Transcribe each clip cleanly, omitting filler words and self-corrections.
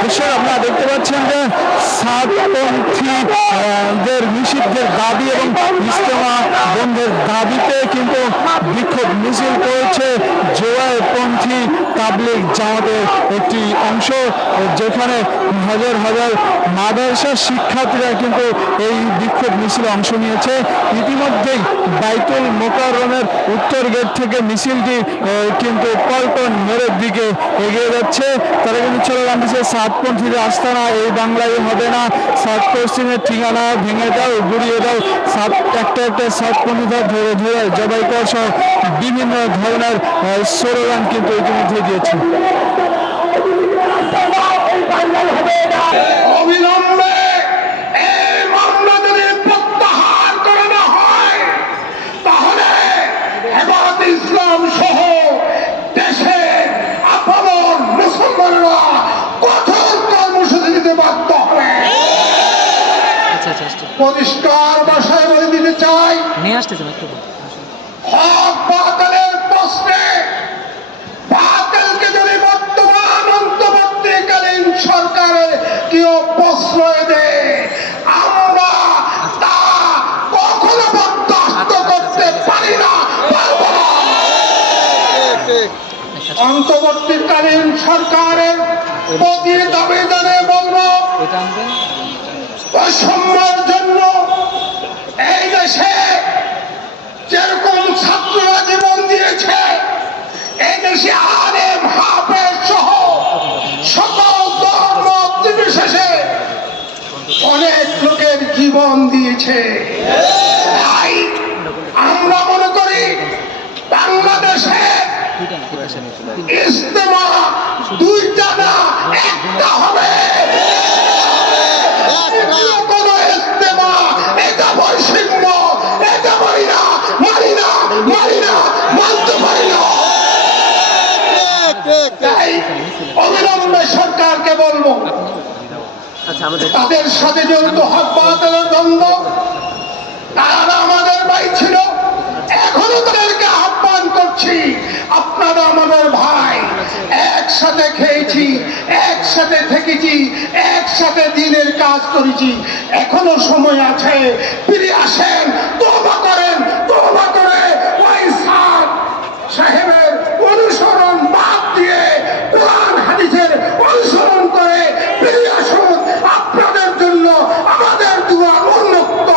দর্শক আপনারা দেখতে পাচ্ছেন যে সাতপন্থীদের নিষিদ্ধের দাবি এবং ইজতেমা বন্ধের দাবিতে কিন্তু বিক্ষোভ মিছিল করেছে জোয়ারপন্থী তাবলিগ জামাতের একটি অংশ, যেখানে হাজার হাজার মাদ্রাসা শিক্ষার্থীরা কিন্তু এই বিক্ষোভ মিছিলে অংশ নিয়েছে। ইতিমধ্যেই বাইতুল মোকাররমের উত্তর গেট থেকে মিছিলটি কিন্তু পল্টন মোড়ের দিকে এগিয়ে যাচ্ছে। তারা কিন্তু স্লোগান দিচ্ছে সাতপন্থীদের আস্তানা এই বাংলায় হবে না, সাত পশ্চিমের ঠিকানা ভেঙে দাও, গুড়িয়ে দাও, একটা একটা সাতপন্থীদের ধরে ধরে জবাই করা সহ বিভিন্ন ধরনের স্লোগান কিন্তু ইতিমধ্যে দিয়েছে। অবিলম্বে এই মামলা যদি প্রত্যাহার করে না হয় তাহলে হেফাজত ইসলাম সহ দেশে আপামর মুসলমানরা কঠোর কর্মসূচি দিতে বাধ্য হবে। পরিষ্কার ভাষায় বলে দিতে চাই, হক বাতিলের প্রশ্নে বাতিলকে যদি বর্তমান অন্তর্বর্তীকালীন সরকারে কেউ প্রশ্রয় দেয় আমরা তা কখনো বরদাস্ত করতে পারি না, পারবো না। অন্তর্বর্তীকালীন সরকারের প্রতি দাবিদারে বলবো, বৈষম্যের জন্য এই দেশে যেরকম ছাত্ররা জীবন দিয়েছে, এই দেশে আলেম হাফেজ সহ সকল ধর্ম নির্বিশেষে অনেক লোকের জীবন দিয়েছে। তাই আমরা মনে করি বাংলাদেশে ইজতেমা দুইটা না একটা হবে। কোনো ইজতেমা এটা বৈষম্য, এটা মানি না, মানি না, মানি না, মানতে পারি না। তাই অবিলম্বে সরকারকে বলবো, তাদের সাথে যেহেতু হক বাতিলের দ্বন্দ্ব, তারা আমাদের ভাই ছিল, এখনো তাদেরকে আহ্বান করছি, আপনারা আমাদের ভাই, একসাথে খেয়েছি, একসাথে থেকেছি, একসাথে দিনের কাজ করেছি, এখনো সময় আছে, ফিরে আসেন, তওবা করেন, তওবা করে ওই সাদ সাহেবের অনুসরণ বাদ দিয়ে কোরআন হাদিসের অনুসরণ করে ফিরে আসুন। আপনাদের জন্য আমাদের দুয়ার উন্মুক্ত।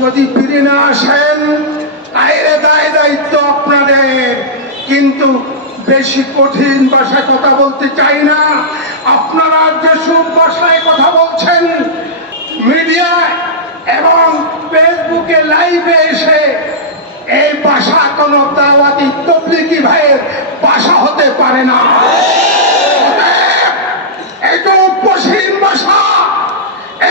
যদি ফিরে না আসেন তাইলে দায়িত্ব আপনাদের। কিন্তু বেশি কঠিন ভাষায় কথা বলতে চাই না। আপনারা যেসব ভাষায় কথা বলছেন মিডিয়ায় এবং ফেসবুকে লাইভে এসে, এই ভাষা কোনো দাওয়াতি তবলিগি ভাইয়ের ভাষা হতে পারে না। এসব পশ্চিম ভাষা,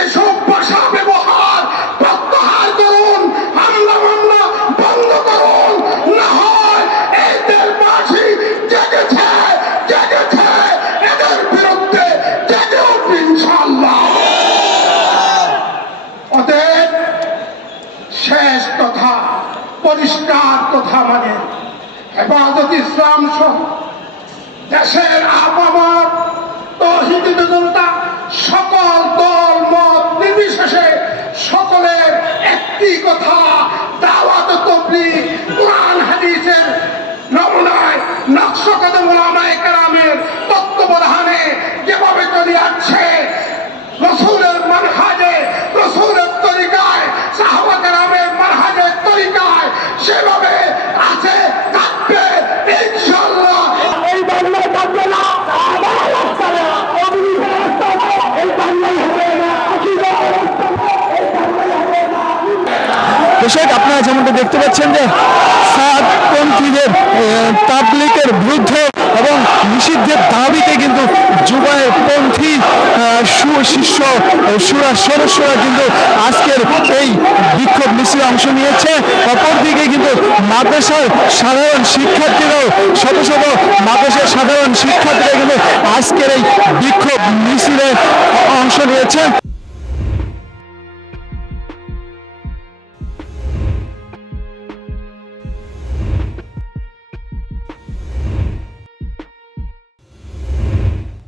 এসব ভাষা ব্যবহার প্রত্যাহার করুন, হামলা মামলা বন্ধ করুন, না হয় এই দেশবাসী জেগেছে, জেগেছে, এদের বিরুদ্ধে জেগে উঠবে ইনশাআল্লাহ। অতএব শেষ কথা, পরিষ্কার কথা, মানে হেফাজত ইসলাম সহ দেশের আপামর তৌহিদি জনতা সকল দল মত নির্বিশেষে সকলের একটি কথা, দাওয়াত তাবলীগ কোরআন হাদিসের নমুনায় নকশকদম উলামায়ে কেরামের তত্ত্বাবধানে যেভাবে চলে আসছে, রাসূলের মানহাজে, রাসূলের তরিকায়, সাহাবা কেরামের মানহাজের তরিকায় সেভাবে আছে, থাকবে ইনশাআল্লাহ। এই বাংলায় থাকবে না, দর্শক আপনারা যেমনটা দেখতে পাচ্ছেন যে সাতপন্থীদের তাবলীগের বিরুদ্ধে এবং নিষিদ্ধের দাবিতে কিন্তু জোয়ারপন্থী শীর্ষ সুরা সদস্যরা কিন্তু আজকের এই বিক্ষোভ মিছিলে অংশ নিয়েছে। অপরদিকে কিন্তু মাদ্রাসার সাধারণ শিক্ষার্থীরাও, শত শত মাদ্রাসার সাধারণ শিক্ষার্থীরা কিন্তু আজকের এই বিক্ষোভ মিছিলে অংশ নিয়েছে।